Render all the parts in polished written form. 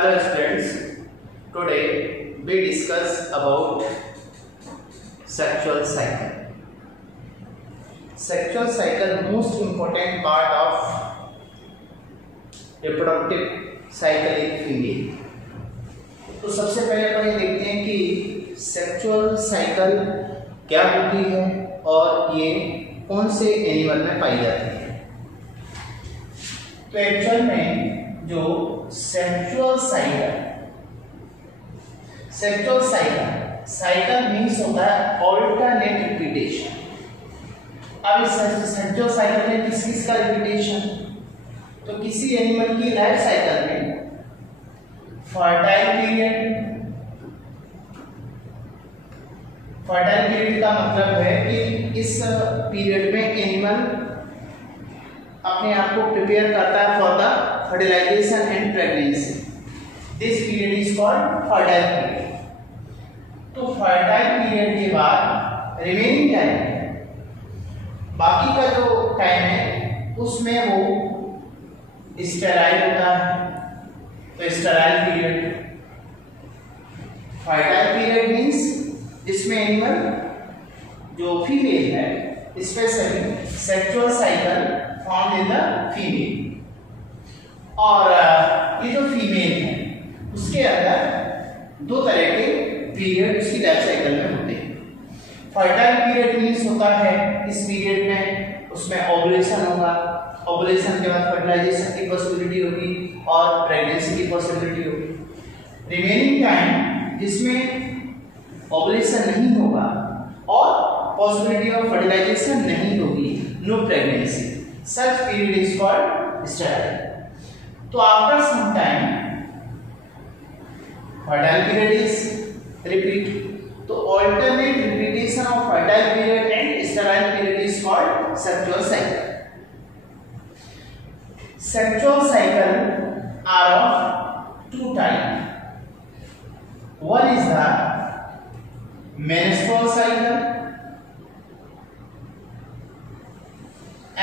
Hello students, today we discuss about sexual cycle. Sexual cycle most important part of reproductive cycle in female. तो सबसे पहले अपन ये देखते हैं कि सेक्सुअल साइकिल क्या होती है और ये कौन से एनिमल में पाई जाती है। तो एक्चुअल में जो सेक्सुअल साइकिल मीन्स होता है ऑल्टरनेट रिपीटेशन। अब इस सेक्सुअल साइकिल में किस किस का रिपीटेशन, तो किसी एनिमल की लाइफ साइकिल में फर्टाइल पीरियड का मतलब है कि इस पीरियड में एनिमल अपने आप को प्रिपेयर करता है for the fertilisation and pregnancy. This period is called fertile period. तो फर्टाइल पीरियड के बाद रिमेनिंग टाइम, बाकी का जो टाइम है उसमें वो स्टेराइल होता है। तो sterile period, fertile period means जिसमें एनिमल जो फीमेल है specially sexual cycle found in the female, और ये जो फीमेल है उसके अंदर दो तरह के पीरियड उसकी लाइफ साइकिल में होते हैं। फर्टाइल पीरियड मींस होता है इस पीरियड में उसमें ओवुलेशन होगा, ओवुलेशन के बाद फर्टिलाइजेशन की पॉसिबिलिटी होगी और प्रेगनेंसी की पॉसिबिलिटी होगी। रिमेनिंग टाइम जिसमें ओवुलेशन नहीं होगा और पॉसिबिलिटी ऑफ फर्टिलाइजेशन नहीं होगी, no pregnancy, such period is called sterile. तो after some time fertile period is repeat. तो alternate repetition of fertile period and sterile period is called sexual cycle. Sexual cycle are of two types. One is the menstrual cycle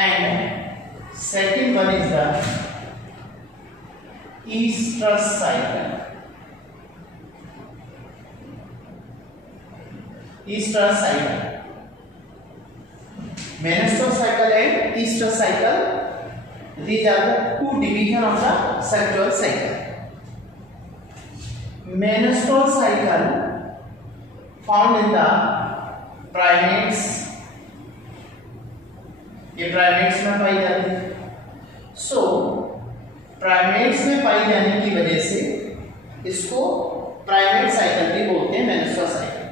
and second one is the estrous cycle. Estrous cycle, menstrual cycle and estrous cycle. These are the two divisions of the sexual cycle. Menstrual cycle found in the primates, ये primates में पाई जाती है। So primates में पाई जाने की वजह से इसको primate cycle भी बोलते हैं, menstrual cycle।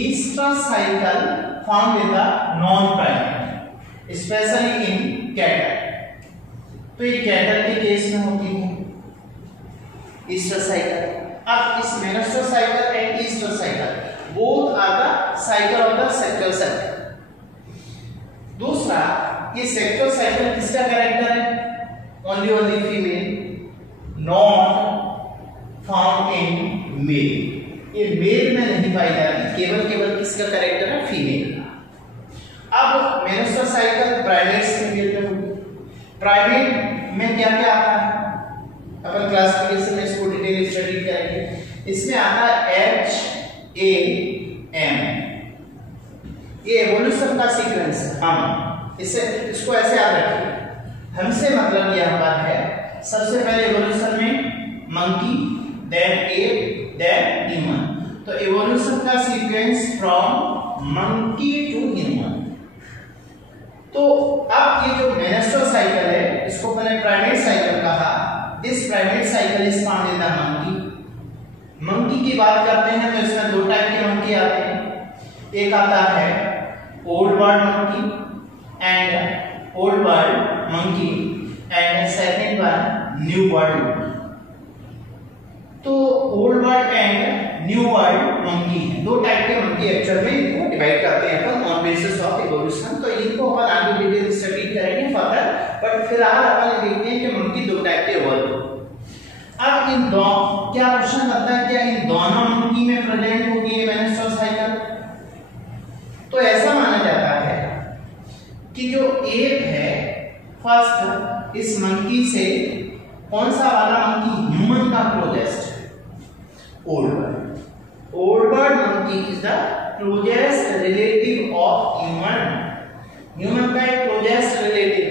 Estrous cycle found in the non-primate, especially in cattle। तो ये कैटल के केस में होती है ईस्ट्रस साइकिल। अब इस menstrual cycle and oestrus cycle both are the cycle of the sexual cycle. दूसरा, ये सेक्सुअल साइकिल किसका कैरेक्टर है? Only female, not found in male. ये मेल में नहीं पाई जाती, केवल किसका कैरेक्टर है? फीमेल। अब मेनस्ट्रुअल साइकिल प्राइमेट्स फीमेल में होगी। प्राइमेट में क्या क्या आता है अपन क्लासिफिकेशन में इसको डिटेल स्टडी करेंगे। इसमें आता है HAM, ये एवोल्यूशन का सीक्वेंस है। हम इसको ऐसे याद रखिए। हमसे मतलब यह बात है, सबसे पहले एवोल्यूशन में monkey, then ape, then human. तो एवोल्यूशन का sequence from monkey to human. तो अब ये जो मेनस्ट्रुअल साइकिल है इसको पहले प्राइमेट साइकिल कहा। This primate cycle is found in the monkey. Monkey की बात करते हैं तो इसमें दो टाइप के मंकी आते हैं। एक आता है old world monkey and second one new world monkey. तो old world and new world monkey, दो टाइप के मंकी एक्चुअल में इनको डिवाइड करते हैं अपन ऑन बेसिस ऑफ इवोल्यूशन। तो इनको अपन आगे डिटेल स्टडी करेंगे फर्दर, बट फिलहाल अपन देखते हैं कि मंकी दो टाइप के इवॉल्व। अब इन दो क्या क्वेश्चन आता है, क्या इन दोनों मंकी में प्रेजेंट होगी ये मेनस्ट्रुअल साइकिल? तो ऐसा माना जाता है कि जो एप है फर्स्ट इस मंकी से कौन सा वाला मंकी? ह्यूमन का closest old bird. Old bird monkey is the closest relative of human. Human का एक क्लोजेस्ट रिलेटिव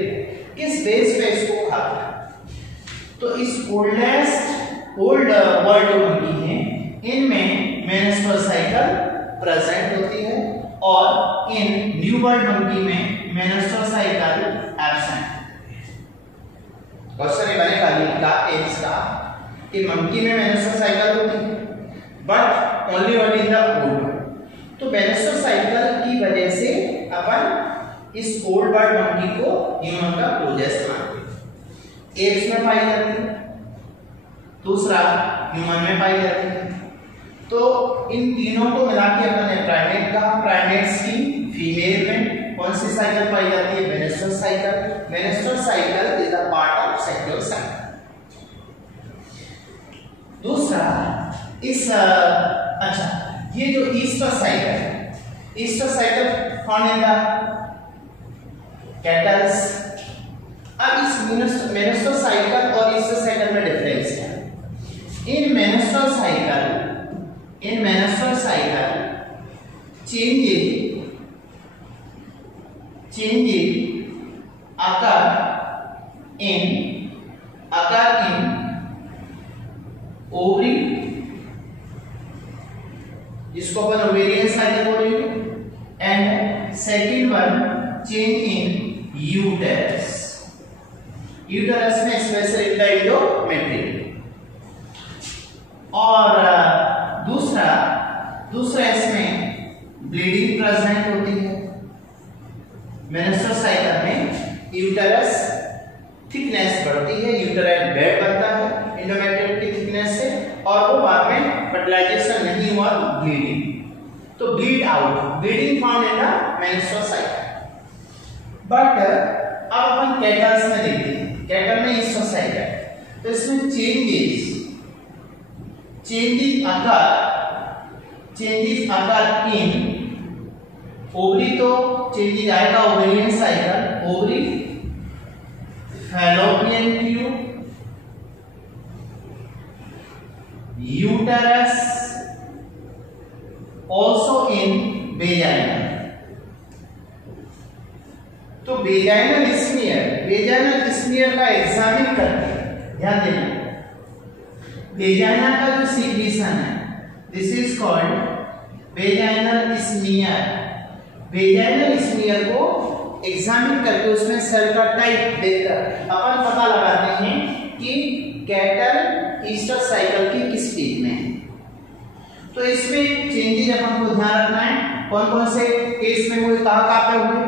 किस बेस पे इसको खाता है? तो इस ओल्ड बर्ड मंकी है, इनमें मेंस्ट्रुअल साइकिल प्रेजेंट होती है और इन न्यू बर्ड मंकी में मेंस्ट्रुअल साइकिल एब्सेंट। क्वेश्चन ये बनेगा लिखा एज का कि मंकी में मेंस्ट्रुअल साइकिल होती है but only one in the old. तो मेंस्ट्रुअल साइकिल की वजह से अपन इस ओल्ड बर्ड मंकी को ह्यूमन का क्लोजेस्ट मानते हैं। एप्स में पाई जाती है, दूसरा ह्यूमन में पाई जाती है। तो इन तीनों को मिला के अपन ने प्राइमेट कहा। प्राइमेट्स की फीमेल में कौन सी साइकिल पाई जाती है? Menstrual cycle. Menstrual cycle is a part of sexual cycle. दूसरा इस अच्छा ये जो ईस्टर साइकिल है, oestrus cycle found in the cattles. अब इस मेंस्ट्रुअल साइकिल और ईस्टर साइकिल में डिफरेंस क्या है? In menstrual cycle changes occur in ovary, जिसको अपन ओवेरियन साइकिल बोलेंगे, and second one change in uterus. Uterus में स्पेशल एंडोमेट्रियम। और दूसरा इसमें ब्लीडिंग प्रेजेंट होती है। मेंस्ट्रुअल साइकिल में यूटेरस थिकनेस बढ़ती है, यूटेराइन बेड बनता है एंडोमेट्रियम की थिकनेस से, और वो बाद में फर्टिलाइजेशन नहीं हुआ ब्लीडिंग, तो bleed out, bleeding found in the menstrual cycle. But अब अपन कैटल्स में देखते हैं। कैटल में ईस्टर साइकिल, तो इसमें चेंजेस अकर इन ओवरी, तो चेंजेस आएगा ovarian cycle, ovary, fallopian tube, uterus, also in vagina. तो वेजाइनल स्मीयर का एग्जामिन करके ध्यान देना, वेजाइना का जो सीक्रेशन है this is called vaginal smear. Vaginal smear को एग्जामिन करके उसमें सेल का टाइप देखकर अपन पता लगाते हैं कि कैटल ईस्टर साइकिल की किस स्टेज में है। तो इसमें चेंजेस अपन को ध्यान रखना है, कौन कौन से केस में हुए, कहाँ पे हुए।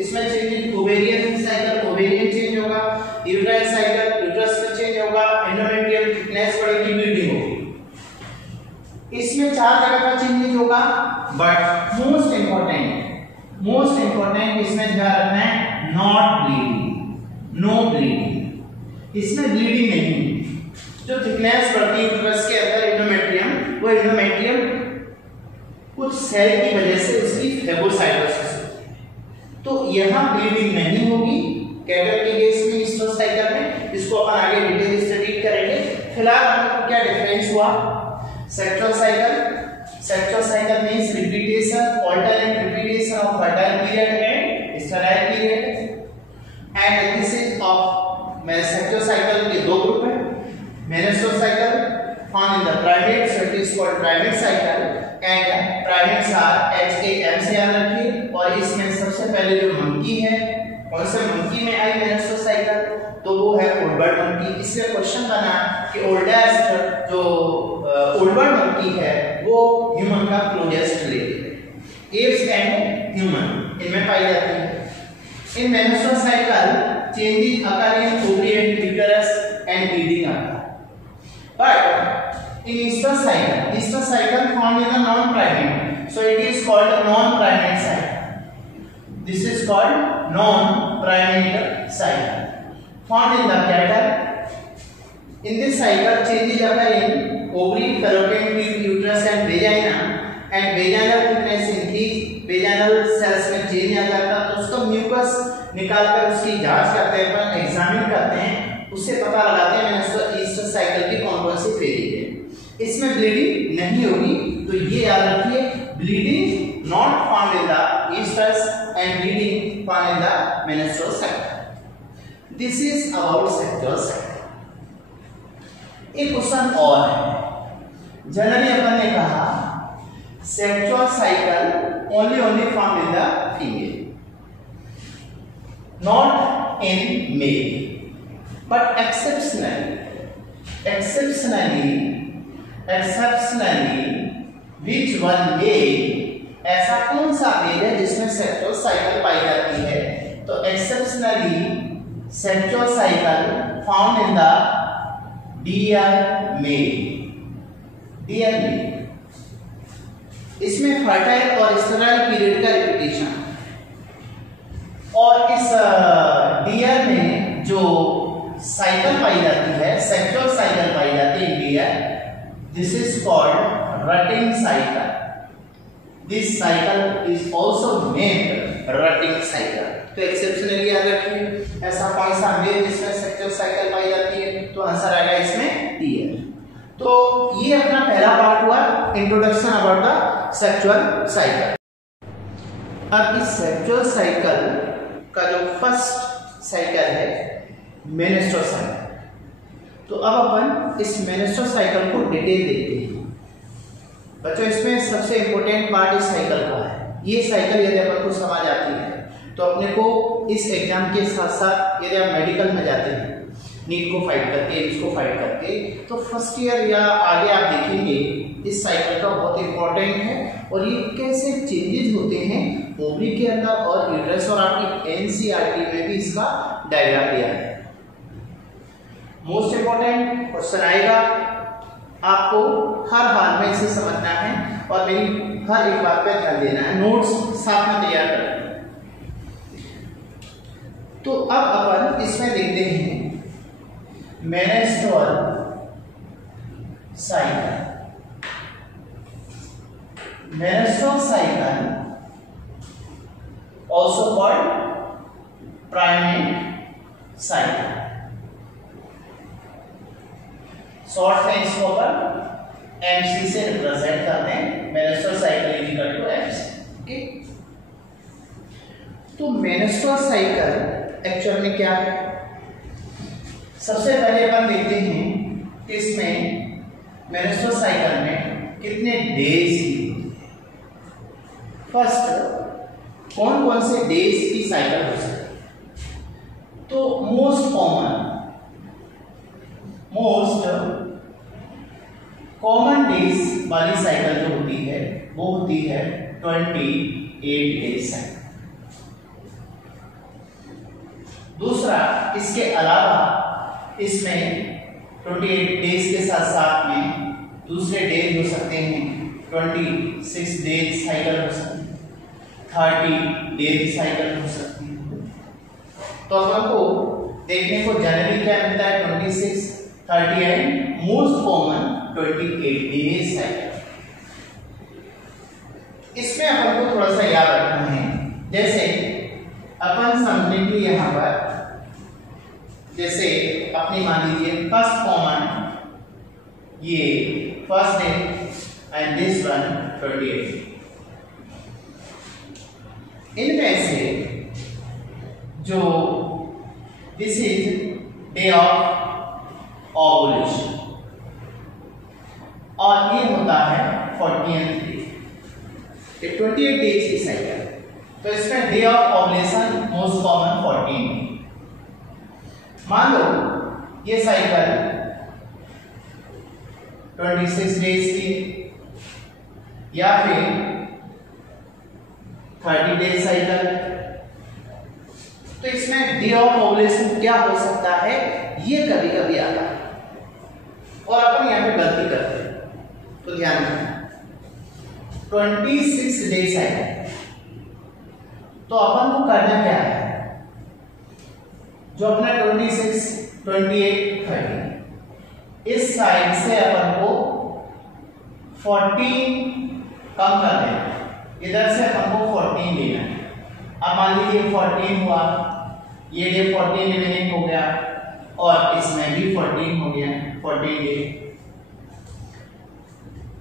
इसमें changes ovarian cycle, ovarian change होगा, यूट्राइन साइकिल, यूट्रस में चेंज होगा, एंडोमेट्रियम थिकनेस बढ़ेगी, ब्लीडिंग होगी। इसमें 4 जगह का चेंजेस होगा, बट मोस्ट इंपॉर्टेंट इसमें ध्यान रखना है नॉट ब्लीडिंग, नो ब्लीडिंग। इसमें ब्लीडिंग नहीं, जो थिकनेस बढ़ती है यूट्रस के अंदर एंडोमेट्रियम, वो एंडोमेट्रियम कुछ सेल की वजह से उसकी फेगोसाइटोसिस होती है, तो यहाँ ब्लीडिंग नहीं होगी कैटल के केस में ईस्टर साइकिल में। इसको अपन आगे डिटेल स्टडी करेंगे। फिलहाल हमको क्या डिफरेंस हुआ? Sexual cycle means repetition, alternate repetition of fertile period and sterile period, and this is of sexual cycle के 2 ग्रुप है। Menstrual cycle found in the primates, it is called primate cycle, and primates are HAM से याद रखिए। और इसमें सबसे पहले जो मंकी है, कौन से मंकी में आई मेंस्ट्रुअल साइकिल? तो वो है ओल्ड बर्ड मंकी। इसलिए क्वेश्चन बना कि ओल्डेस्ट जो ओल्ड बर्ड मंकी है वो ह्यूमन का क्लोजेस्ट रिलेटिव है। एप्स एंड ह्यूमन इनमें पाई जाती है। In menstrual cycle changes occur in ovary and uterus and bleeding occur. But in oestrus cycle found in the non primate, so it is called non primate cycle. This is called non primate cycle found in the cattle. In this cycle, changes occur in ovary, fallopian tube, uterus and vagina, and vaginal thickness increase. vaginal cells में change आ जाता है, तो उसका mucus निकालकर उसकी जांच करते हैं, एग्जामिन करते हैं, उससे पता लगाते हैं इसमें ब्लीडिंग नहीं होगी, तो ये याद रखिए, bleeding not found in the estrus and bleeding found in the menstrual cycle. This is about sexual cycle. एक क्वेश्चन और है, जनरली अपन ने कहा sexual cycle only found in the female, not in male, but exceptionally which one male, ऐसा कौन सा mail है जिसमें सेक्सुअल साइकिल पाई जाती है? तो exceptionally sexual cycle found in the deer male. इसमें फर्टाइल और स्टेराइल पीरियड का रिपीटेशन, और इस डियर में जो साइकिल पाई जाती है, सेक्सुअल साइकिल पाई जाती है deer, this is called rutting cycle. This cycle is also named rutting cycle. तो एक्सेप्शनली याद रखिए, ऐसा कौन सा मेल जिसमें सेक्सुअल साइकिल पाई जाती है? तो आंसर आएगा इसमें डियर। तो ये अपना पहला पार्ट हुआ, introduction about the sexual cycle. अब इस सेक्सुअल साइकिल का जो फर्स्ट साइकिल है मेंस्ट्रुअल साइकिल। तो अब अपन इस मेंस्ट्रुअल साइकिल को डिटेल देखते हैं। बच्चों, इसमें सबसे इंपॉर्टेंट पार्ट इस साइकिल का है। ये साइकिल यदि अपन को समझ आती है तो अपने को इस एग्जाम के साथ साथ यदि आप मेडिकल में जाते हैं, नीट को फाइट करके, एम्स को फाइट करके, तो फर्स्ट ईयर या आगे आप देखेंगे इस साइकिल का बहुत इंपॉर्टेंट है, और ये कैसे चेंजेस होते हैं ओवरी के अंदर और यूट्रस, और आपकी एनसीईआरटी में भी इसका डायग्राम दिया है। मोस्ट इंपॉर्टेंट क्वेश्चन आएगा, आपको हर हाल में इसे समझना है और मेरी हर एक बात पे ध्यान देना है, नोट्स साथ में तैयार करना है। तो अब अपन इसमें देखते हैं menstrual cycle. Menstrual cycle also called primate cycle। Short में इसको अपन MC से रिप्रेजेंट करते हैं, menstrual cycle is equal to MC। Okay, तो मेंस्ट्रुअल साइकिल एक्चुअल में क्या है? सबसे पहले अपन देखते हैं कि इसमें मेंस्ट्रुअल साइकिल में कितने डेज की, फर्स्ट कौन कौन से डेज की साइकिल हो सकती है? तो मोस्ट कॉमन डेज वाली साइकिल जो होती है वो होती है 28 डेज साइकिल। दूसरा, इसके अलावा इसमें 28 डेज के साथ साथ में दूसरे डेज हो सकते हैं, 26 डेज साइकिल हो सकती है, 30 डेज साइकिल हो सकती है। तो अपन को देखने को जनरली क्या मिलता है? 26, 30 and most common 28 days cycle. इसमें अपन को थोड़ा सा याद रखना है, जैसे अपन समझने के लिए यहां पर, जैसे अपनी मान लीजिए फर्स्ट कॉमन ये first day and this one 28। इनमें से जो this is day of ovulation और ये होता है 14th डे, 28 डेज की साइकिल। तो इसमें day of ovulation most common 14। मान लो ये साइकिल 26 डेज की या फिर 30 डेज साइकिल, तो इसमें डे ऑफ ओवुलेशन क्या हो सकता है? ये कभी कभी आता है और अपन यहाँ पे गलती करते हैं, तो ध्यान रखना 26 डेज साइकिल। तो अपन को करना क्या है? जो अपना 26, 28, 30 इस साइड से अपन को 14 कम कर देना, इधर से अपन को 14 लेना है। अब मान लीजिए 14 हुआ, ये डे 14 रिमेनिंग हो गया और इसमें भी 14 हो गया, 14 डे।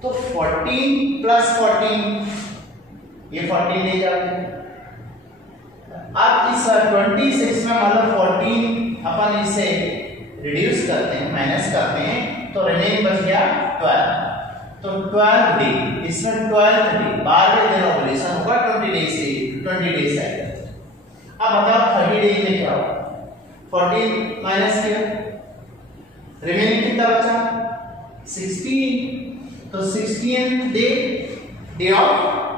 तो 14 प्लस 14 ये 14 ले जाओगे। अब इस 26 में मतलब 14 अपन इसे रिड्यूस करते हैं, माइनस करते हैं, तो रिमेनिंग बच गया 12। तो 12 डे, इसमें 12th डे 12वें दिन ओवुलेशन होगा 20 डेज आएगा। अब बताओ 30 डेज में क्या होगा? 14 माइनस किया, रिमेनिंग कितना बचा? 16। तो 16th डे ऑफ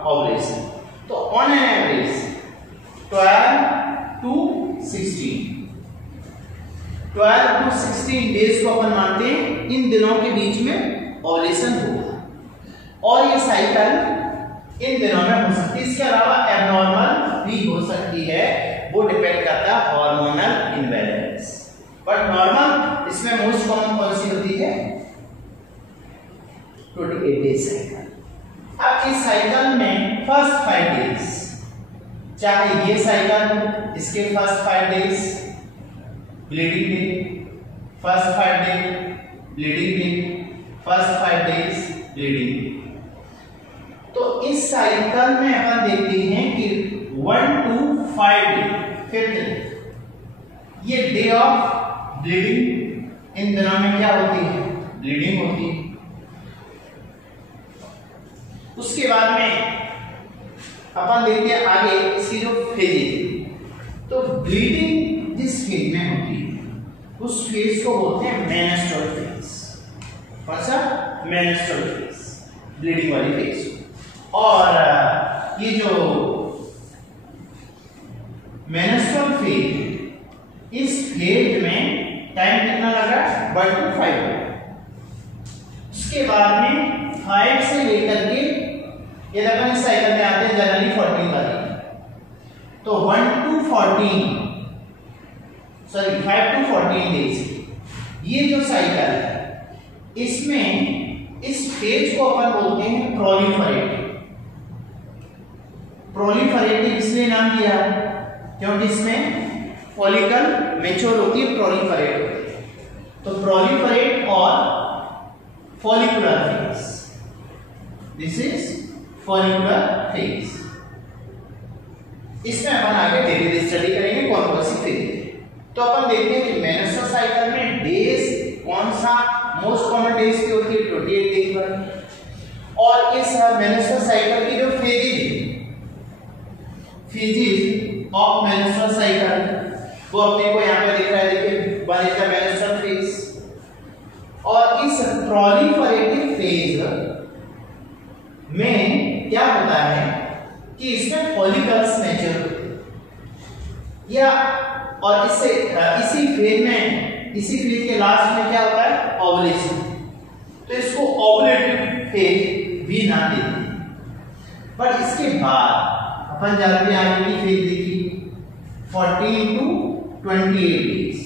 ओवुलेशन। तो on an average 12 to 16 days को अपन मानते हैं इन दिनों के बीच में ओवुलेशन होगा, और ये साइकिल इन दिनों में हो सकती है। इसके अलावा एबनॉर्मल भी हो सकती है, वो डिपेंड करता है हार्मोनल इम्बैलेंस, बट नॉर्मल इसमें मोस्ट कॉमन कौन सी होती है? 28 डेज साइकिल। अब इस साइकिल में फर्स्ट 5 डेज, चाहे ये साइकिल इसके first 5 days bleeding day, first 5 day bleeding day, first 5 days bleeding day. तो इस साइकिल में अपन देखते हैं कि 1 to 5 डे, फिफ्थ ये डे ऑफ ब्लीडिंग, इन दिनों में क्या होती है? ब्लीडिंग होती है। उसके बाद में अपन देखते हैं आगे इसकी जो फेज, तो ब्लीडिंग जिस फेज में होती है उस फेज को बोलते हैं मेनस्ट्रुअल फेज। कौन सा? मेनस्ट्रुअल फेज, ब्लीडिंग वाली फेज। और ये जो मेनस्ट्रुअल फेज, इस फेज में टाइम कितना लगा? 1 to 5। उसके बाद में 5 से लेकर के ये अपन इस साइकिल में आते हैं जनरली 14 वाली, तो 1 to 14 सॉरी 5 to 14 डेज ये जो साइकिल है, इसमें इस फेज को अपन बोलते हैं प्रोलिफरेटिव। प्रोलिफरेटिव इसलिए नाम दिया क्योंकि इसमें फॉलिकल मैच्योर होती है, प्रोलिफरेट होती है। तो प्रोलिफरेट और follicular phase, this is follicular phase. इसमें अपन आगे धीरे धीरे स्टडी करेंगे कौन कौन सी फेज है। तो अपन देखते हैं कि मेनस्ट्रुअल साइकिल में डेज कौन सा मोस्ट कॉमन डेज की होती है? 28 डेज पर। और इस मेनस्ट्रुअल साइकिल की जो फेजेज ऑफ मेनस्ट्रुअल साइकिल वो अपने को यहाँ पे दिख रहा है, देखिए 1 is the menstrual phase। और इस प्रोलिफरेटिव फेज में क्या होता है कि इसमें फॉलिकल्स मैच्योर होते हैं, या और इससे इसी फेज के लास्ट में क्या होता है? ओवुलेशन। तो इसको ओवुलेटिव फेज भी नाम देते हैं। पर इसके बाद अपन जानते हैं आगे की फेज देखिए 14 to 28 डेज।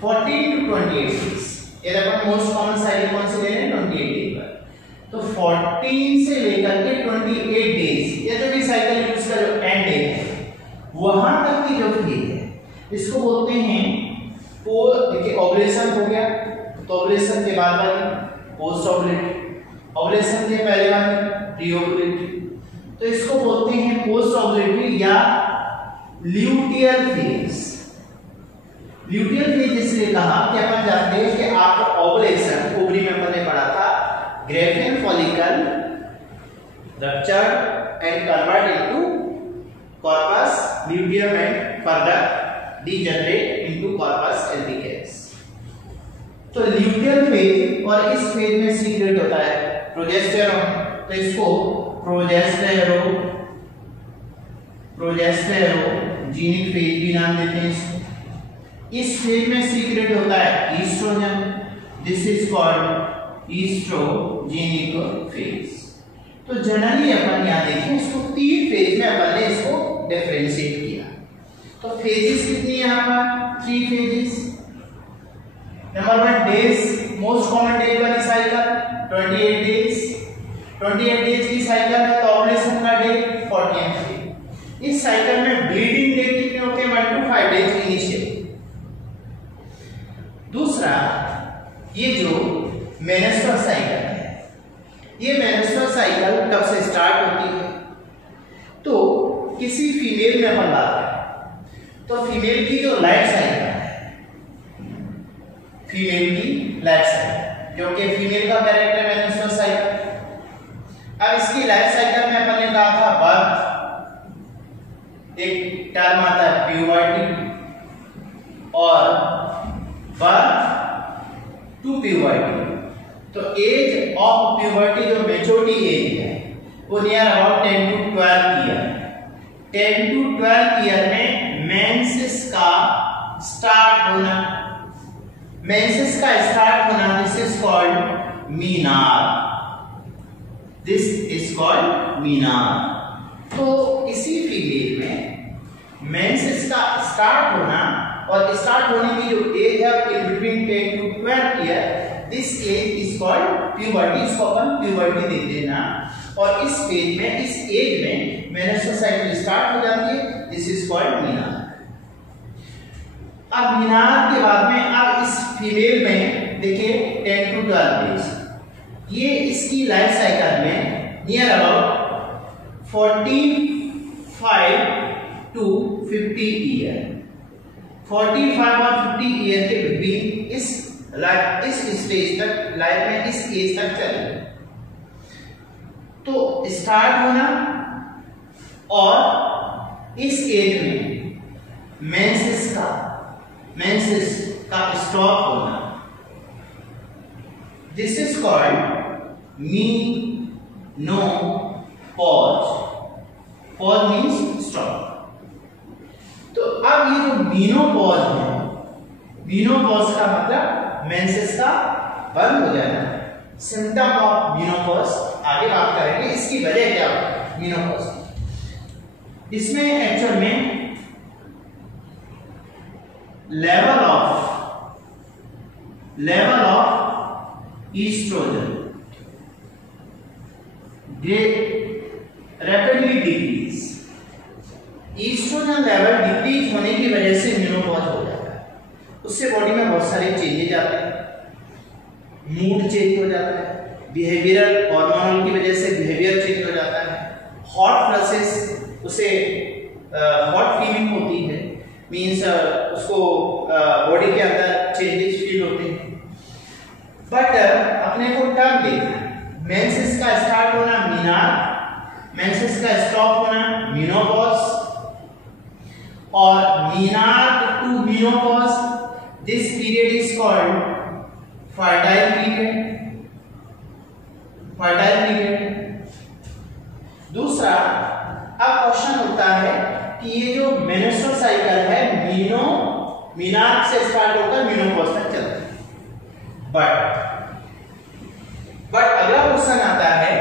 14 to 28 डेज, ये अपन मोस्ट कॉमन साइकिल कौन सी ले रहे हैं? 28 डेज पर। तो 14 से लेकर के 28 डेज, ये जो भी साइकिल यूज का जो एंड डे है वहां तक की जो फेज है इसको बोलते हैं देखिए ओवुलेशन हो गया, तो ओवुलेशन के बाद वाली पोस्ट ओवुलेटरी, ओवुलेशन के पहले वाली प्री ओवुलेटरी, तो इसको बोलते हैं पोस्ट ओवुलेटरी या ल्यूटियल फेज। ल्यूटियल फेज इसलिए कहा कि अपन जानते हैं कि आपका ओवुलेशन ओवरी में अपन ने पढ़ा था, Graafian follicle ruptured and convert into corpus luteum and further degenerate into corpus albicans. तो ल्यूटियल फेज, और इस फेज में सीक्रेट होता है प्रोजेस्टेरोन, तो इसको प्रोजेस्टेरोजेनिक फेज भी नाम देते हैं इसको। इस फेज में सीक्रेट होता है oestrogen, this is called oestrogenic phase. तो जनरली अपन यहां देखें इसको 3 फेज में अपन ने इसको डिफरेंशिएट किया। तो फेजेस कितनी है यहाँ पर? 3 phases. Number 1 days, most common days वाली साइकिल 28 डेज। 28 डेज की साइकिल है तो ओवुलेशन का डे 14th डे। इस साइकिल में ब्लीडिंग डे कितने होते हैं? 1 to 5 डेज इनिशियल। दूसरा, ये जो मेनस्ट्रुअल साइकिल है ये मेंस्ट्रुअल साइकिल कब से स्टार्ट होती है? तो किसी फीमेल में अपन बात करें तो फीमेल की जो लाइफ साइकिल है, फीमेल की लाइफ साइकिल, क्योंकि फीमेल का कैरेक्टर है मेंस्ट्रुअल साइकिल। अब इसकी लाइफ साइकिल में अपन ने कहा था बर्थ, एक टर्म आता है प्यूबर्टी, और बर्थ टू प्यूबर्टी। तो एज ऑफ प्यूबर्टी जो मैच्योरिटी एज है वो near about 10 to 12 year. 10 to 12 year में मेंसेस का स्टार्ट होना, मेंसेस का स्टार्ट होना, this is called menarche, this is called menarche. तो इसी फीमेल में मेंसेस का स्टार्ट होना, और स्टार्ट होने की जो एज है in between 10 to 12 year, this age is called puberty. इसको अपन प्यूबर्टी दे देना, और इस फेज में, इस एज में मेंस्ट्रुअल साइकिल स्टार्ट हो जाती है, दिस इज कॉल्ड मीनार। अब मीनार के बाद में अब इस फीमेल में देखिए 10 to 12 डेज, ये इसकी लाइफ साइकिल में नियर अबाउट 45 to 50 ईयर, 45 और 50 ईयर के बीच इस स्टेज तक लाइफ में, इस एज तक चले। तो स्टार्ट होना और इस एज में मेंसेस का स्टॉप होना, this is called menopause. Pause means stop. तो अब ये जो मीनोपॉज है, मीनोपॉज का मतलब मेंसेस का बंद हो जाना, सिम्टम ऑफ मीनोपॉज आगे बात करेंगे, इसकी वजह क्या है मीनोपॉज। इसमें एक्चुअल में level of estrogen rapidly decrease, estrogen level decrease होने की वजह से मीनोपॉज हो जाता है। उससे बॉडी में बहुत सारे चेंजेज आते हैं, मूड चेंज हो जाता है, बिहेवियरल हार्मोनल की वजह से बिहेवियर चेंज हो जाता है, हॉट फ्लशेस, उसे हॉट फीलिंग होती है, मींस उसको बॉडी के अंदर चेंजेस फील होते हैं। बट अपने को टर्म देखना है, मेंसेस का स्टार्ट होना मीनार, मेंसेस का स्टॉप होना मीनोपॉज, और menarche to menopause, this period is called fertile period, fertile period. दूसरा, अब क्वेश्चन होता है कि ये जो मेंस्ट्रुअल साइकिल है मीनार से स्टार्ट होकर मीनोपॉज तक चलता है, बट अगला क्वेश्चन आता है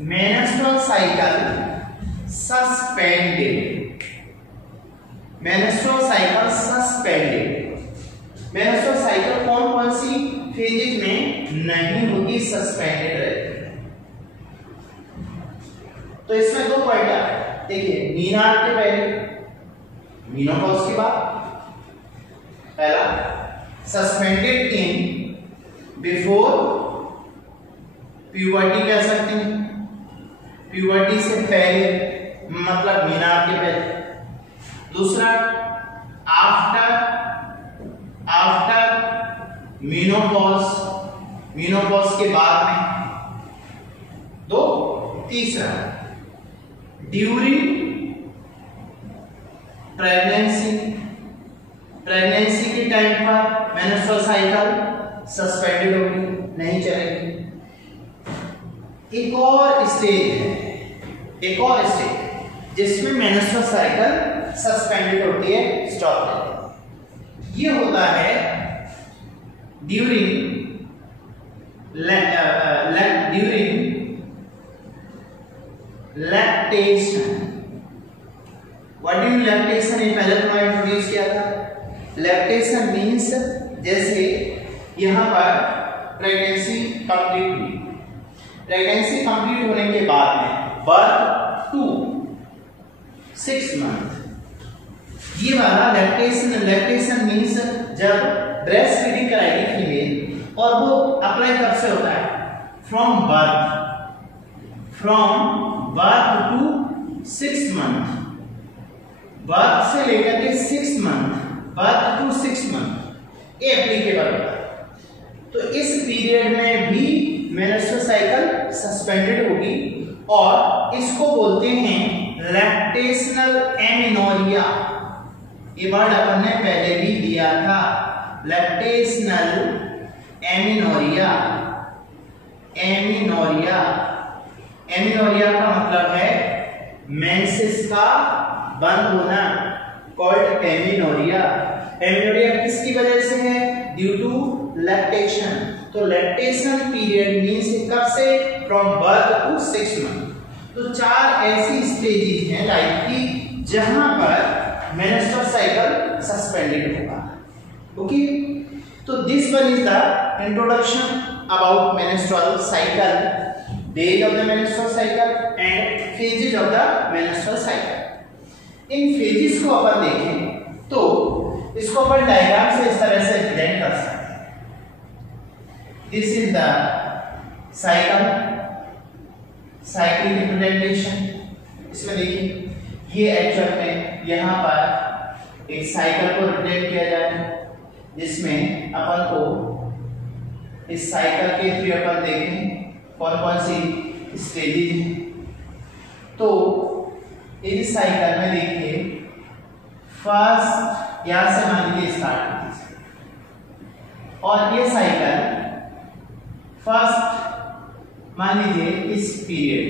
menstrual cycle suspended, menstrual cycle suspended. Menstrual cycle कौन कौन सी फेजेज में नहीं होती, सस्पेंडेड रहती है। तो इसमें दो पॉइंट आ रहे हैं, देखिए मीनार के पहले, मीनोपॉज के बाद। पहला, सस्पेंडेड इन बिफोर प्यूबर्टी कह सकते हैं, प्यूबर्टी से पहले मतलब मीनार के पहले। दूसरा, आफ्टर मीनोपॉज, मीनोपॉज के बाद में। दो, तीसरा, ड्यूरिंग प्रेगनेंसी, प्रेगनेंसी के टाइम पर मेंस्ट्रुअल साइकिल सस्पेंडेड होगी, नहीं चलेगी। एक और स्टेज है, एक और स्टेज जिसमें मेंस्ट्रुअल साइकिल सस्पेंडेड होती है, स्टॉप होती है। ये होता है during lactation. What do lactation, ये पहले तुम्हारा इंट्रोड्यूस किया था। लैक्टेशन मीन्स जैसे यहां पर प्रेगनेंसी कंप्लीट हुई, प्रेगनेंसी कंप्लीट होने के बाद में बर्थ टू 6 मंथ, ये वाला लैक्टेशन। लैक्टेशन मीन्स जब ब्रेस्ट फीडिंग कराएगी फीमेल, और वो अप्लाई कब से होता है, from birth to 6 month, birth से लेकर के 6 मंथ, बर्थ टू 6 मंथ ये एप्लीकेबल होता है। तो इस पीरियड में भी मेंस्ट्रुअल साइकिल सस्पेंडेड होगी और इसको बोलते हैं लैक्टेशनल एमिनोरिया। ये वर्ड अपन ने पहले भी दिया था, लैक्टेशनल एमिनोरिया। एमिनोरिया, एमिनोरिया का मतलब है मेंसेस का बंद होना, कॉल्ड एमिनोरिया। एमिनोरिया किसकी वजह से है? Due to lactation. तो लैक्टेशन पीरियड मींस कब से? From birth to 6 month. तो 4 ऐसी स्टेजेस हैं लाइफ की जहां पर मेंस्ट्रुअल साइकिल सस्पेंडेड होगा। ओके, तो this one is the introduction about menstrual cycle, days of the menstrual cycle and phases of the menstrual cycle. इन फेजेस को अपन देखें तो इसको अपन डायग्राम से इस तरह से रिप्रेजेंट कर सकते हैं। This is the cycle, cyclic representation. इसमें देखिए ये एक्चुअल में यहाँ पर एक साइकिल को रिप्रेजेंट किया जाए जिसमें अपन को इस साइकिल के थ्रू अपन देखें कौन कौन सी स्टेजेस हैं। तो इस साइकिल में देखिए फर्स्ट यहां से मान लीजिए स्टार्ट होती है और ये साइकिल फर्स्ट मान लीजिए इस पीरियड,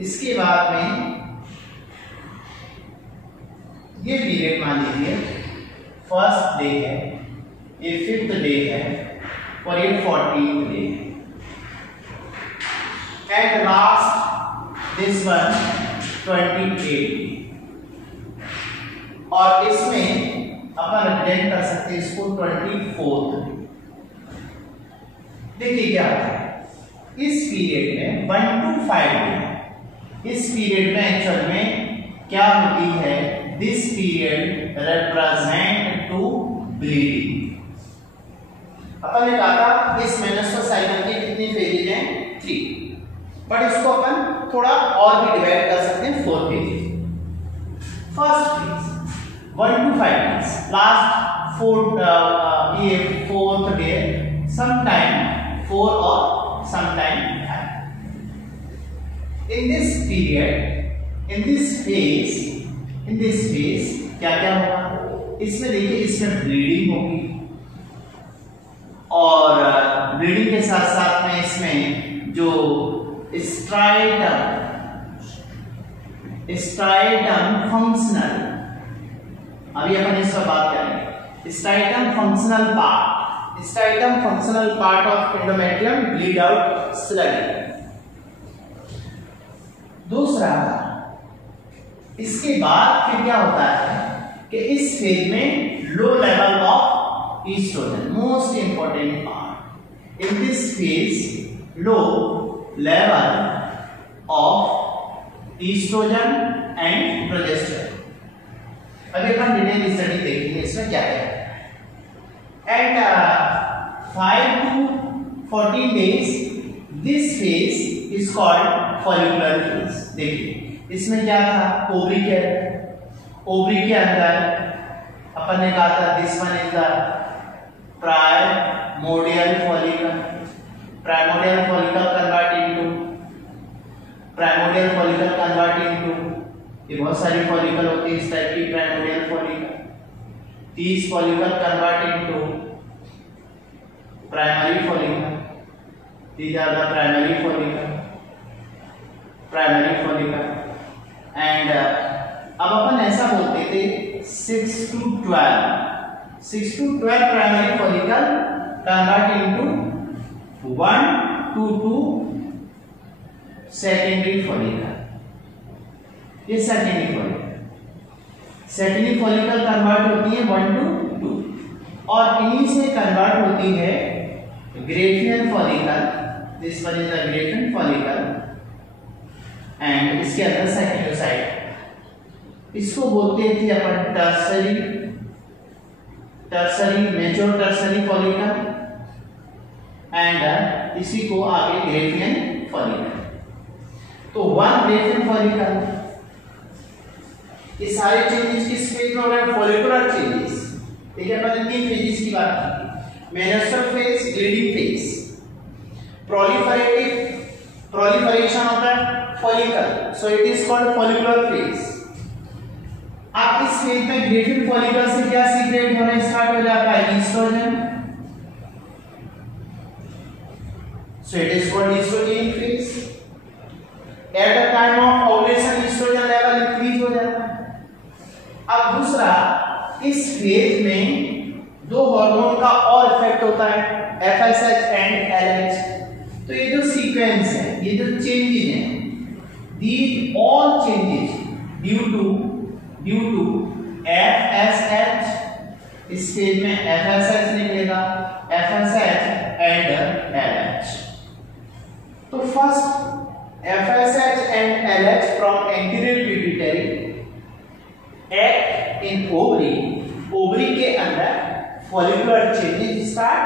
इसके बाद में ये पीरियड मान लीजिए फर्स्ट डे है, ये 5th डे है और ये 14th डे है। एंड लास्ट दिस वन 28 और इसमें अपन रिप्रेजेंट कर सकते हैं इसको 24th। देखिए क्या है इस पीरियड में 1 to 5 डे, इस पीरियड में एक्चुअल में क्या होती है? This period represent to bleeding. अपन ने कहा था इस मेंस्ट्रुअल साइकिल के कितने फेजेज हैं? 3, बट इसको अपन थोड़ा और भी डिवाइड कर सकते हैं 4 phases. First phase 1 to 5 days, last 4th day, sometime 4 or sometime 5. In this period, in this phase क्या क्या होगा? इसमें देखिए इसमें ब्लीडिंग होगी और ब्लीडिंग के साथ साथ में इसमें जो स्ट्राइटम फंक्शनल, अभी अपन इस पर बात करेंगे। Stratum functional part of endometrium bleed out sluggishly. दूसरा, इसके बाद फिर क्या होता है कि इस फेज में low level of estrogen, most important part in this phase, low level of estrogen and progesterone. अभी अपन डिटेल स्टडी देखेंगे इसमें क्या है। And 5 to 14 days this phase is called follicular phase. देखिए इसमें क्या था? ओवरी के अंदर अपन ने कहा था this one is the primordial follicle. Primordial follicle convert into ये बहुत सारी फॉलिकल होती है इस टाइप की primordial follicle. 30 follicle convert into primary follicle. These are the primary follicle and अब अपन ऐसा बोलते थे 6 to 12 primary follicle convert into 1 to 2 secondary follicle. ये सेकेंडरी फॉलिकल कन्वर्ट होती है 1 to 2 और इन्हीं से कन्वर्ट होती है Graafian follicle. This one is the Graafian follicle and इसके अंदर साइक्लोसाइट। इसको बोलते थे अपन tertiary major tertiary follicle and इसी को आगे ग्रेफियन फॉलिकल। तो वन ग्रेफियन फॉलिकल, ये सारे चेंजेस किस फेज में हो रहे हैं? Follicular changes. देखिए अपन ने 3 फेजेस की बात की, menstrual phase, bleeding phase, proliferation of the follicle, so it is called follicular phase. आप इस फेज में ग्रेफियन फॉलिकल से क्या सीक्रेट होना स्टार्ट हो जाता है? Estrogen, so it is called estrogenic phase. At the time of ovulation estrogen level increase हो जाता है। अब दूसरा, इस फेज में 2 हार्मोन का और इफेक्ट होता है, FSH एंड LH। तो ये जो सीक्वेंस है, ये जो चेंजेस हैं, these all changes due to FSH, इस फेज में FSH निकलेगा, FSH एंड LH। तो first FSH and LH from anterior pituitary act in ovary, ovary के अंदर follicular changes start.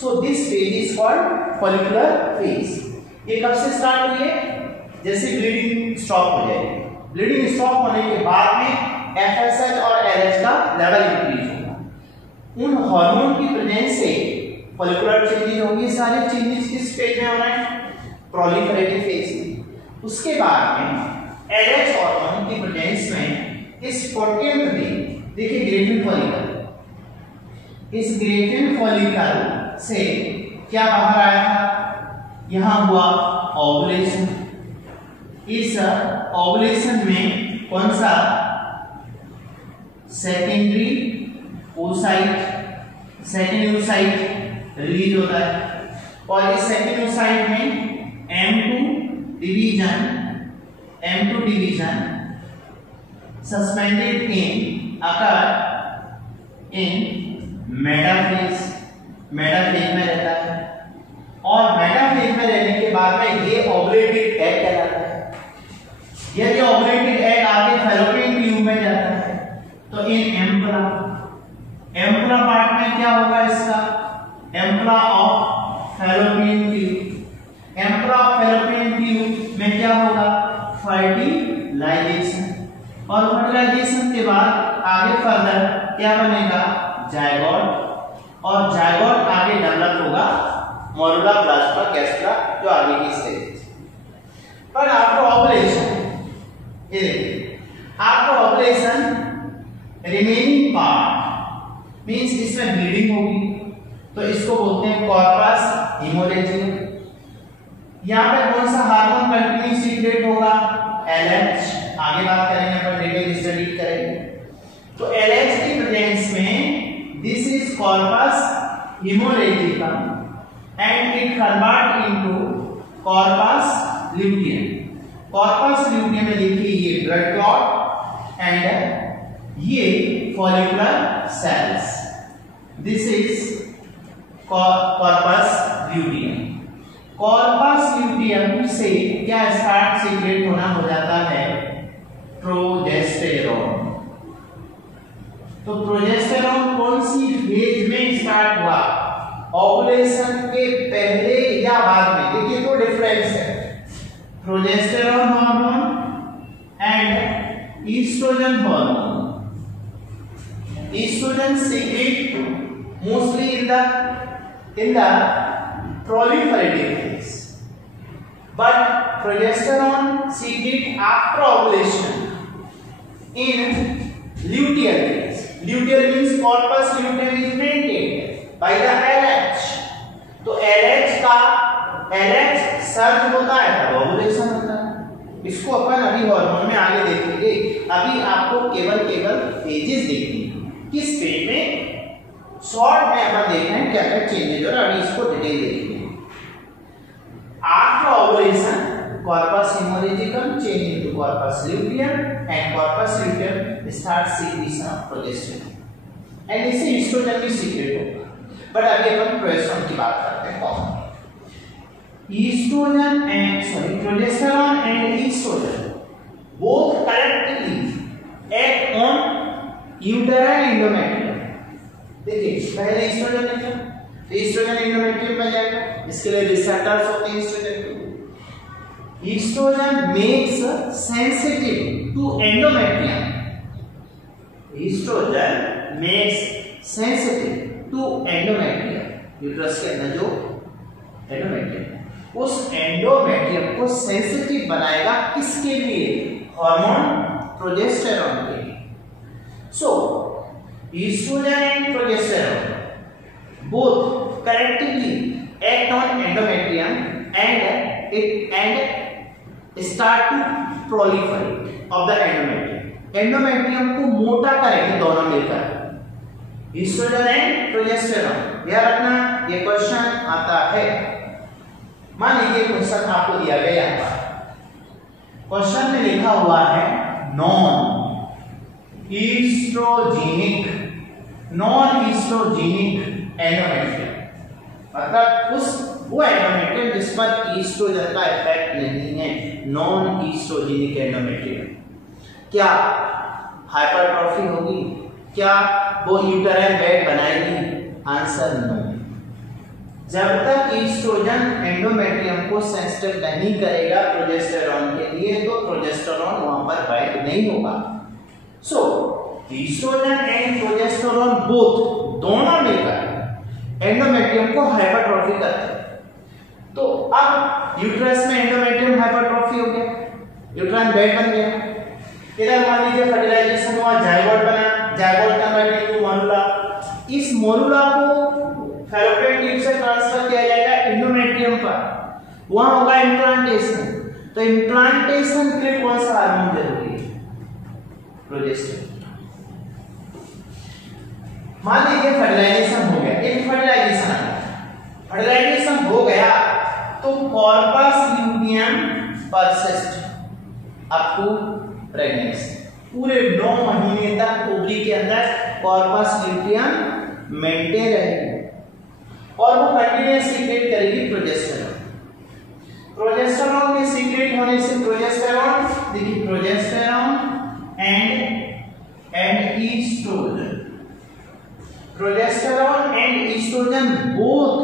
So this phase is called follicular phase. ये कब से start हुई है? जैसे ब्लीडिंग स्टॉप हो जाएगी, ब्लीडिंग स्टॉप होने के बाद में FSH और LH का लेवल इंक्रीज होगा। उन हार्मोन की प्रेजेंस से फॉलिकुलर चेंजेस होंगे। सारे चेंजेस किस फेज में हो रहे हैं? प्रोलिफरेटिव फेज में। उसके बाद में LH हार्मोन की प्रेजेंस में इस 14th डे, देखिए ग्रेफियन फॉलिकल, इस ग्रेफियन फॉलिकल से क्या बाहर आया था? यहां हुआ ओवुलेशन। इस ओवुलेशन में कौन सा? Secondary oocyte, secondary oocyte release होता है और इस सेकेंडरी oocyte में M2 division suspended in occur in metaphase, metaphase में रहता है और मेटाफेज में रहने के बाद में ये ओवुलेटेड एग कहलाता है। यदि ओवुलेटेड एग आगे फैलोपियन ट्यूब में जाता है तो इन एम्पुला पार्ट में क्या होगा? इसका ampulla of fallopian tube, ampulla of fallopian tube में क्या होगा? फर्टिलाइजेशन, और फर्टिलाइजेशन के बाद आगे फर्दर क्या बनेगा? जायगोट, और जायगोट आगे डेवलप होगा मोरुला प्लास्मा कैस्ट्रा, जो आगे की स्टेज। पर आफ्टर ओवुलेशन, ये देखिए after ovulation remaining part means इसमें ब्लीडिंग होगी, तो इसको बोलते हैं कॉर्पस हीमोरेजियम। यहाँ पे कौन सा हार्मोन कंटिन्यू सीक्रेट होगा? LH। आगे बात करेंगे, अपन डिटेल स्टडी करेंगे। तो LH की प्रेजेंस में this is corpus haemorrhagicum and it convert into corpus luteum. Corpus luteum में देखिए ये ब्लड क्लॉट एंड ये follicular cells, this is corpus luteum. Corpus luteum से क्या स्टार्ट सीक्रेट होना हो जाता है? प्रोजेस्टेरोन। तो प्रोजेस्टेरोन कौन सी फेज में स्टार्ट हुआ? ओवुलेशन के पहले या बाद में? देखिए तो डिफरेंस है, progesterone hormone and estrogen hormone. Estrogen secrete mostly in the proliferative phase, but progesterone secrete after ovulation in luteal phase. Luteal means corpus luteum is maintained by the LH. तो LH surge होता है तब ovulation होता है। इसको अपन अभी hormone में आगे देखेंगे, अभी आपको केवल फेजेस देखनी है। किस फेज में? शॉर्ट में अपन देख रहे हैं क्या क्या चेंजेस हो रहा है, अभी इसको डिटेल देखेंगे। After ovulation corpus hemorrhagicum change into corpus luteum and corpus luteum starts secretion of progesterone and इससे एस्ट्रोजन भी सीक्रेट होगा। बट अभी अपन प्रोजेस्टेरोन की बात करते हैं। कौन? Estrogen and progesterone and estrogen both collectively act on uterine endometrium। देखिए पहले एस्ट्रोजन देखा, तो ईस्ट्रोजन एंडोमेट्रियम में जाएगा, इसके लिए रिसेप्टर्स होते हैं estrogen. Estrogen makes sensitive to endometrium. Estrogen makes sensitive to endometrium. Uterus के अंदर जो एंडोमेट्रियम, उस एंडोमेट्रियम को सेंसिटिव बनाएगा किसके लिए? हार्मोन प्रोजेस्टेरॉन के लिए। सो estrogen and progesterone both collectively act on endometrium and start to proliferate of the endometrium. endometrium को मोटा करेंगे दोनों मिलकर, estrogen and progesterone। याद रखना, ये क्वेश्चन आता है। मान लीजिए क्वेश्चन आपको दिया गया यहाँ पर, क्वेश्चन में लिखा हुआ है नॉन ईस्ट्रोजेनिक एंडोमेट्रियम, मतलब वो एंडोमेट्रियम जिस पर ईस्ट्रोजन का इफेक्ट नहीं है, नॉन ईस्ट्रोजेनिक एंडोमेट्रियम। क्या हाइपरट्रॉफी होगी? क्या वो यूटेराइन बेड बनाएगी? Answer no. जब तक ईस्ट्रोजन एंडोमेट्रियम को सेंसिटिव नहीं करेगा प्रोजेस्टेरॉन के लिए, तो प्रोजेस्टेरॉन वहां पर बाइंड नहीं होगा। सो ईस्ट्रोजन एंड प्रोजेस्टेरॉन बोथ दोनों मिलकर एंडोमेट्रियम को हाइपरट्रॉफी करते हैं। तो अब यूट्रस में एंडोमेट्रियम हाइपरट्रॉफी हो गया, यूट्राइन बेड बन गया। इधर मान लीजिए फर्टिलाइजेशन हुआ, जाइगोट बना, जाइगोट कन्वर्ट इनटू मोलुला। इस मोलुला को फैलोपियन ट्यूब से ट्रांसफर किया जाएगा एंडोमेट्रियम पर, वहां होगा इम्प्लांटेशन। तो इम्प्लांटेशन के लिए कौन सा हार्मोन जरूरी है? प्रोजेस्टेरॉन। मान लीजिए फर्टिलाइजेशन हो गया, एक फर्टिलाइजेशन हो गया तो corpus luteum persist up to pregnancy. पूरे 9 महीने तक ओवरी के अंदर कॉर्पस ल्यूटियम मेंटेन रहेगी और वो कंटिन्यूअस सीक्रेट करेगी प्रोजेस्टेरॉन। प्रोजेस्टेरॉन के सीक्रेट होने से प्रोजेस्टेरॉन, देखिए progesterone and estrogen, progesterone and estrogen both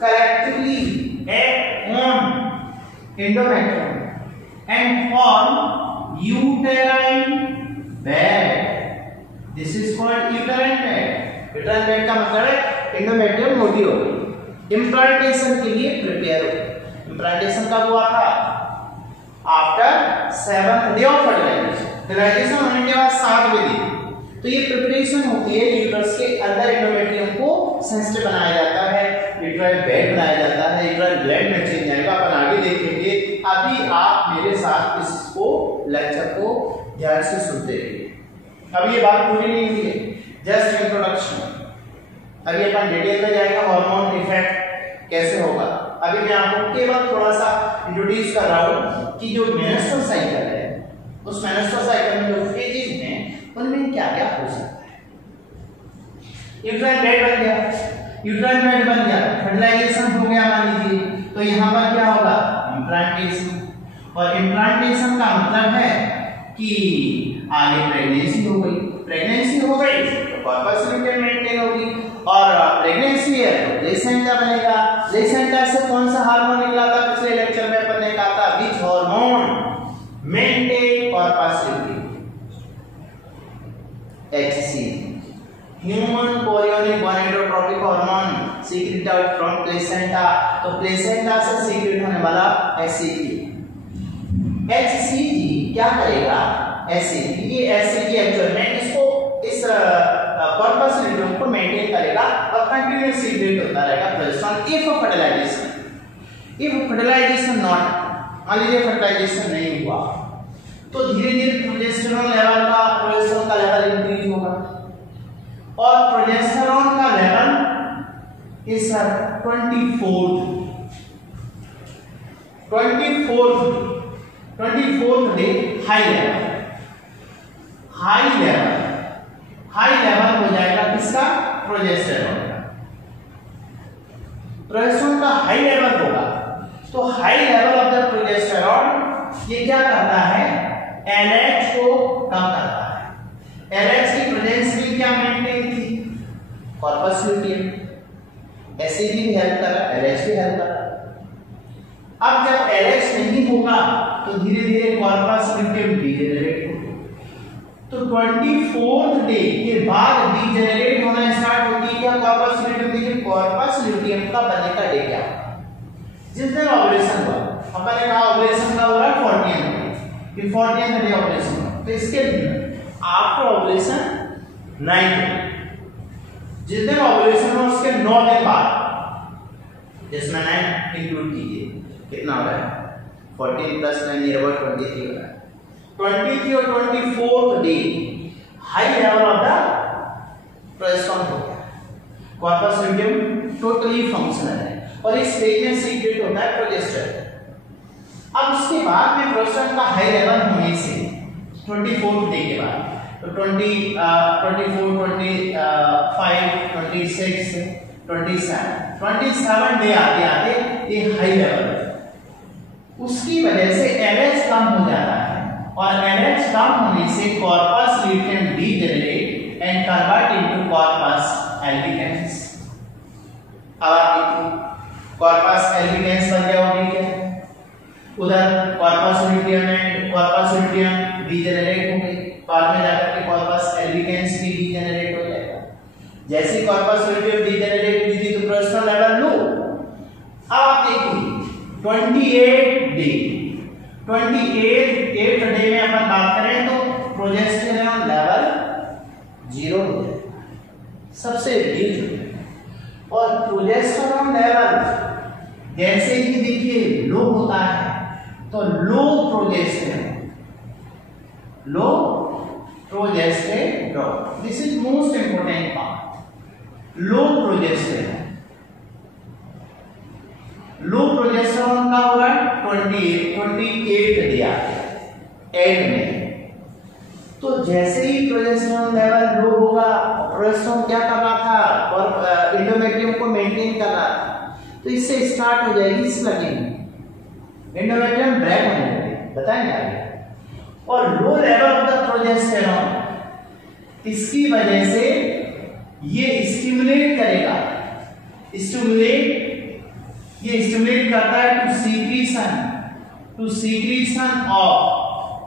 collectively act on endometrium and form uterine bed. This is called uterine bed। uterine bed का मतलब है एंडोमेट्रियम मोटी हो गई, इम्प्लांटेशन के लिए प्रिपेयर हो गई। इम्प्लांटेशन कब हुआ था? After 7th day of fertilisation. Fertilisation होने के बाद 7वें दिन। तो ये प्रिपरेशन होती है यूट्रस के अंदर, एंडोमेट्रियम को सेंसिटिव बनाया जाता है, यूट्राइन बेड बनाया जाता है, यूट्राइन ब्लड में चेंज आएगा। अपन आगे देखेंगे, अभी आप मेरे साथ इसको लेक्चर को ध्यान से सुनते रहिए। अब ये बात पूरी नहीं हुई है, जस्ट इंट्रोडक्शन। अभी अपन डिटेल में जाएंगे, हार्मोन इफेक्ट कैसे होगा। अभी मैं आपको केवल थोड़ा सा इंट्रोड्यूस कर रहा हूं कि जो मेंस्ट्रुअल साइकिल है, उस मेंस्ट्रुअल साइकिल में जो फेजेस हैं उनमें क्या क्या हो सकता है। यूट्राइन बेड बन गया, यूट्राइन बेड बन गया, फर्टिलाइजेशन हो गया मान लीजिए, तो यहाँ पर क्या होगा? इम्प्लांटेशन। और इम्प्लांटेशन का मतलब है कि आगे प्रेगनेंसी हो गई, प्रेगनेंसी हो गई तो कॉर्पस ल्यूटियम मेंटेन होगी, और प्रेगनेंसी है तो प्लेसेंटा बनेगा। प्लेसेंटा से कौन सा हार्मोन निकला था? पिछले लेक्चर में अपन ने कहा था which hormone maintain corpus luteum? HCG, human chorionic gonadotropic hormone secrete out from placenta. तो प्लेसेंटा से सीक्रेट होने वाला HCG। HCG क्या करेगा? HCG, ये HCG एक्चुअल में इसको इस कॉर्पस ल्यूटियम को मेंटेन करेगा और कंटिन्यूअस सीक्रेट होता रहेगा प्रोजेस्टेरॉन। इफ फर्टिलाइजेशन नॉट, मान लीजिए फर्टिलाइजेशन नहीं हुआ तो धीरे धीरे प्रोजेस्टेरॉन का लेवल इंक्रीज होगा, और प्रोजेस्टेरॉन का लेवल इस 24th डे हाई लेवल हो जाएगा किसका? प्रोजेस्टेरॉन का। प्रोजेस्टेरॉन का हाई लेवल होगा तो high level of the progesterone ये क्या करता है? LH को कम करता है। LH की प्रेजेंस भी क्या मेंटेन थी? Corpus luteum. एसिड भी हेल्प कर रहा है, LH भी हेल्प कर रहा है। अब जब LH नहीं होगा तो धीरे धीरे कॉर्पस लुटियम डीजेनरेट होगा। तो 24th डे के बाद डीजेनरेट होना स्टार्ट होती है क्या कॉर्पस लुटियम। देखिए कॉर्पस लुटियम का बनने का डे क्या होगा, जिस दिन ओवुलेशन हुआ, अपन ने कहा ओवुलेशन का हो रहा है 40th डे ओवुलेशन हुआ, तो इसके आफ्टर ओवुलेशन 9 जिस दिन ओवुलेशन हुआ उसके 9 दिन बाद, जिसमें 9 इंक्लूड कीजिए, कितना हो रहा है 14 प्लस 9 नियर अबाउट 23 हो रहा है। 23 और 24th day high level of the progesterone हो गया, कॉर्पस लुटियम टोटली फंक्शनल है और इस स्टेज में सीक्रेट होता है प्रोजेस्टेरोन। अब उसके बाद में प्रोजेस्टेरोन का हाई लेवल होने से 24th डे के बाद तो 24, 25, 26, 27 डे आते आते ये हाई लेवल, उसकी वजह से LH कम हो जाता है और LH कम होने से corpus luteum degenerate and convert into corpus albicans. अब आप कॉर्पस एल्बिकेंस बन गया होगी क्या, उधर कॉर्पस लुटियम डीजेनरेट हो गई, बाद में जाकर के कॉर्पस एल्बिकेंस भी डीजेनरेट हो जाएगा। जैसे कॉर्पस लुटियम डीजेनरेट हुई थी तो प्रोजेस्टेरोन लेवल लो। अब आप देखिए 28th डे में अपन बात करें तो प्रोजेस्टेरोन लेवल 0 हो जाए, सबसे रीच हो जाए। और प्रोजेस्टेरोन लेवल जैसे ही देखिए लो होता है तो low progesterone, this is most important part. Low progesterone का होगा 28 डे एंड में। तो जैसे ही प्रोजेस्टेरोन लेवल लो होगा, प्रोजेस्टेरोन क्या कर रहा था और एंडोमेट्रियम को मेंटेन कर रहा था, तो इससे स्टार्ट हो जाएगी स्लगिंग, एंडोमेट्रियम ब्रेक होने लगेगा, बताएंगे आगे। और लो लेवल ऑफ द प्रोजेस्टेरोन, इसकी वजह से ये स्टिमुलेट करेगा, ये स्टिमुलेट करता है to secretion of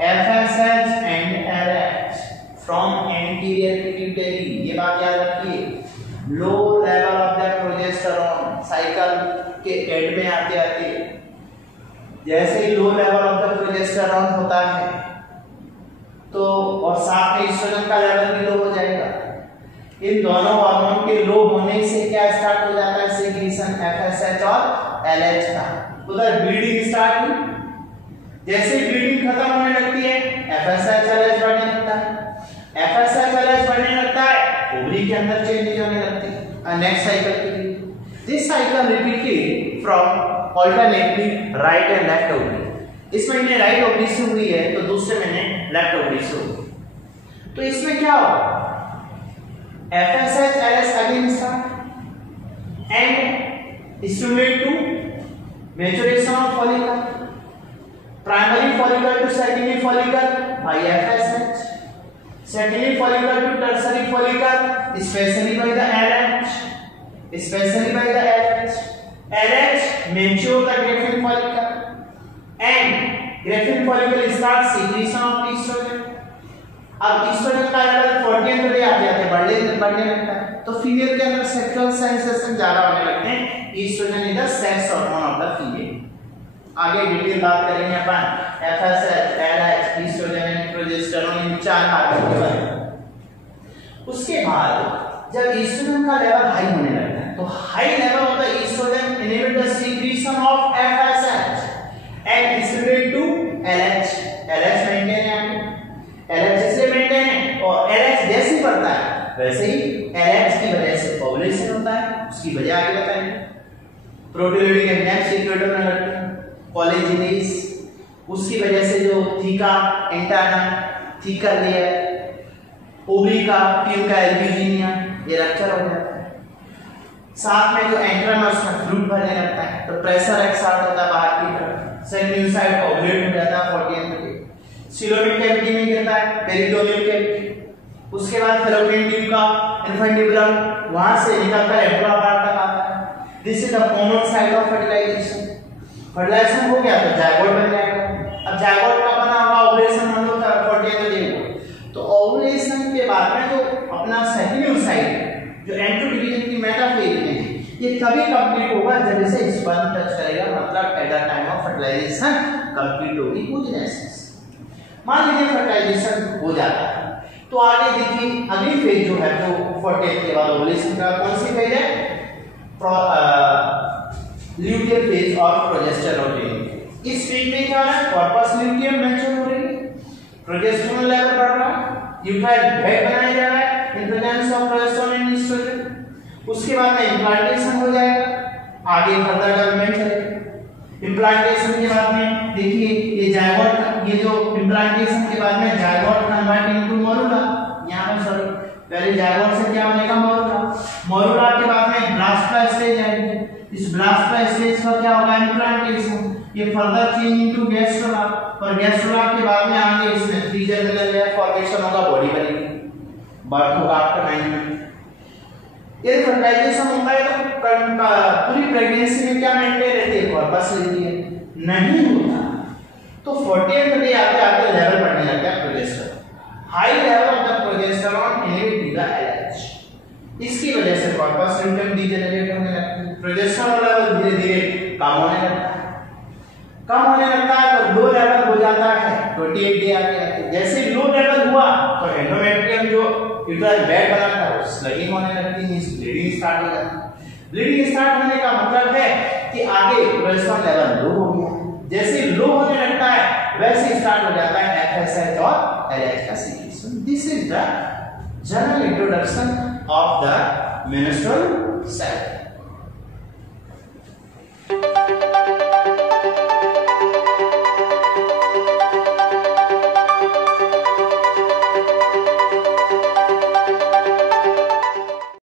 FSH and LH from anterior pituitary. ये बात याद रखिए, low level of the progesterone cycle के एंड में आते आते जैसे ही low level of the progesterone होता है तो और साथ में एस्ट्रोजन का लेवल भी लो हो जाएगा। इन दोनों हार्मोन के लो होने से क्या स्टार्ट हो जाता है सीक्रेशन FSH और LH का। उधर ब्लीडिंग स्टार्ट हुई, जैसे ब्लीडिंग खत्म होने लगती है FSH LH बढ़ने लगता है, FSH LH बढ़ने लगता है, ओवरी के अंदर चेंजेस होने लगते हैं। नेक्स्ट साइकिल के लिए this cycle repeated from alternately right and left ovary. इस महीने राइट ओवरी से हुई है तो दूसरे महीने लेफ्ट ओवरी से हुई। तो इसमें क्या होगा, FSH LH again start and stimulate to maturation of follicle, primary follicle to secondary follicle by FSH, secondary follicle to tertiary follicle especially by the LH, LH mature the Graafian follicle and Graafian follicle starts secretion of estrogen। अब oestrogen का level 40th day आते आते बढ़ने लगता है, तो female के अंदर सेक्सुअल सेंसेशन ज्यादा होने लगते हैं। Oestrogen is the sex hormone of the female. आगे डिटेल बात करेंगे अपन FSH LH oestrogen and progesterone इन चार हार्मोन के बारे में। उसके बाद जब एस्ट्रोजन का लेवल हाई होने लगता है तो high level of the estrogen enable the secretion of FSH and stimulate to LH maintain है, LH इसलिए मेंटेन है और LH जैसे ही बढ़ता है वैसे ही LH की वजह से ओवुलेशन होता है, उसकी वजह आगे बताएंगे। प्रोटीओलिटिक एंजाइम सीक्रेट होने लगते हैं, कोलेजिनेज, उसकी वजह से जो थीका एंटाना थीका लेयर ओवरी का ट्यूब का एल्ब्यूजिनिया ये रप्चर हो जाता है। साथ में जो एंट्रम है उसमें फ्लूइड भरने लगता है तो प्रेशर एक्सर्ट होता है बाहर की तरफ, सेंट्रल साइड ओवुलेट हो जाता है 40th डे, सिलोमिक कैविटी में गिरता है पेरिटोनियल कैविटी। उसके बाद फैलोपियन ट्यूब का इन्फेंटिबुलम वहां से निकलकर एब्डोमेन तक आता है, this is the common site of fertilisation. Fertilisation हो गया तो जायगोट बन जाएगा। अब जायगोट का बना हुआ ओवुलेशन हम लोग 48 डे को, तो ओवुलेशन के बाद में जो अपना सेकेंड साइट जो एंट्रो डिवीजन की मेटाफेज में है, ये तभी कंप्लीट होगा जब इसे स्पर्म टच करेगा, मतलब at the time of fertilisation complete होगी oogenesis। मान लीजिए फर्टिलाइजेशन हो जाता है तो आगे देखिए अगली फेज जो है जो 48 के बाद ओवुलेशन का कौन सी फेज है? ल्यूटियल फेज और प्रोजेस्टेरोन फेज। इस फेज में क्या है? कॉर्पस ल्यूटियम मैच्योर हो रही है, प्रोजेस्टेरोन लेवल बढ़ रहा है, यूट्राइल बैग बनाया जा रहा है in presence of progesterone and estrogen. उसके बाद में इम्प्लांटेशन हो जाएगा, आगे फर्दर डेवलपमेंट चलेगा। इम्प्लांटेशन के बाद में देखिए ये जायगोट, ये जो इम्प्लांटेशन के बाद में जायगोट कन्वर्ट इनटू मोरुला, यहां पर सॉरी पहले जायगोट से क्या बनेगा? मोरुला। मोरुला के बाद में ब्लास्टा स्टेज आएगी, इस ब्लास्टा स्टेज का क्या होगा? इम्प्लांटेशन। ये फर्दर चेंज इनटू गैस्ट्रोला, और गैस्ट्रोला के बाद में आगे इसमें फ्रीजर में लग जाए, फॉर्मेशन होगा, बॉडी बनेगी, बर्थ होगा आफ्टर 9 मंथ। ये फर्टिलाइजेशन होता है तो पूरी प्रेगनेंसी में क्या मेंटेन रहती है? कॉर्पस लेती है, नहीं होता तो 48 डे आते आते लेवल बढ़ने लगता है progesterone. High level of the progesterone inhibit the LH, इसकी वजह से कॉर्पस ल्यूटियम डीजेनरेट होने लगता है, प्रोजेस्टेरोन लेवल धीरे धीरे कम होने लगता है। कम होने लगता है तो लो लेवल हो जाता है 28 डे आके। जैसे लो लेवल हुआ तो एंडोमेट्रियम जो यूट्राइल बैग बनाता है वो स्लगिंग होने लगती है, ब्लीडिंग स्टार्ट हो जाती है। ब्लीडिंग स्टार्ट होने का मतलब है कि आगे प्रोजेस्टेरोन लेवल लो हो गया, जैसे लो होने लगता है वैसे स्टार्ट हो जाता है एफएसएच और एलएच का secretion. This is the general introduction of the menstrual cycle.